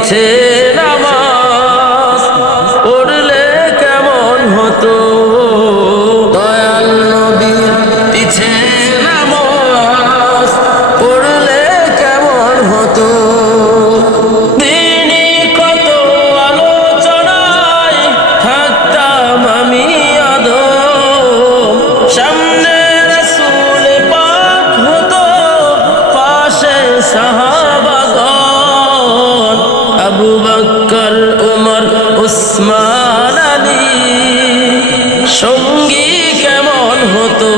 পিছে নামাজ পড়লে কেমন হতো, দয়াল নবীর পিছে নামাজ পড়লে কেমন হতো। দিনই কত আলোচনায় থাকতাম আমি আদম, সামনে রাসূল পাক হতো, পাশে সাহাবাগণ, আবু বকর উমর উসমান আলী, সঙ্গী কেমন হতো।